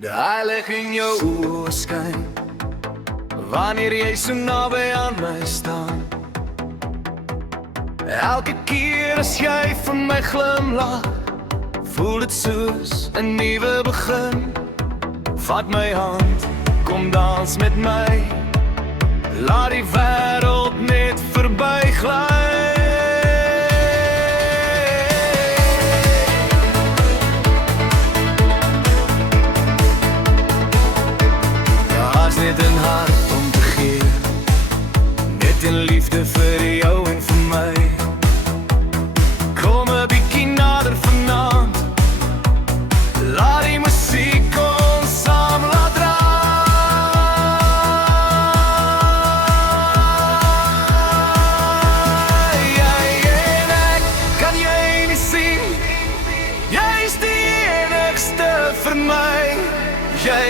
De heilig in jou oë skyn wanneer jy so naby aan my staan. Elke keer as jy vir my glimlag, voel dit soos 'n nuwe begin. Vat my hand, kom dans met my, laat die wêreld net verbygly. Daar's net 'n hart om te gee, net 'n liefde vir jou en vir my. Kom 'n bietjie nader vanaand, laat die musiek ons saam laat draai. Jy en ek, kan jy nie sien, jy is die enigste vir my. Jy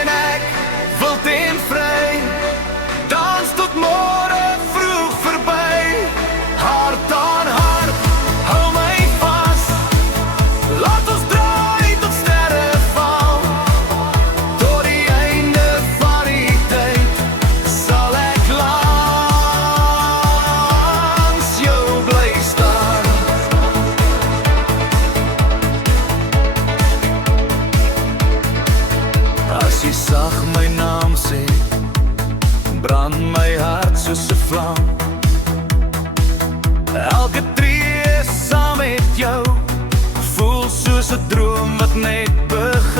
en ek, wild en vry, dans tot môre vroeg verby. Hart aan hart, hou my vas, laat ons draai tot sterre val. Tot die einde van die tyd sal ek langs jou bly staan. As jy sag my naam sê, brand my hart soos 'n vlam. Elke tree saam met jou voel soos 'n droom wat net begin.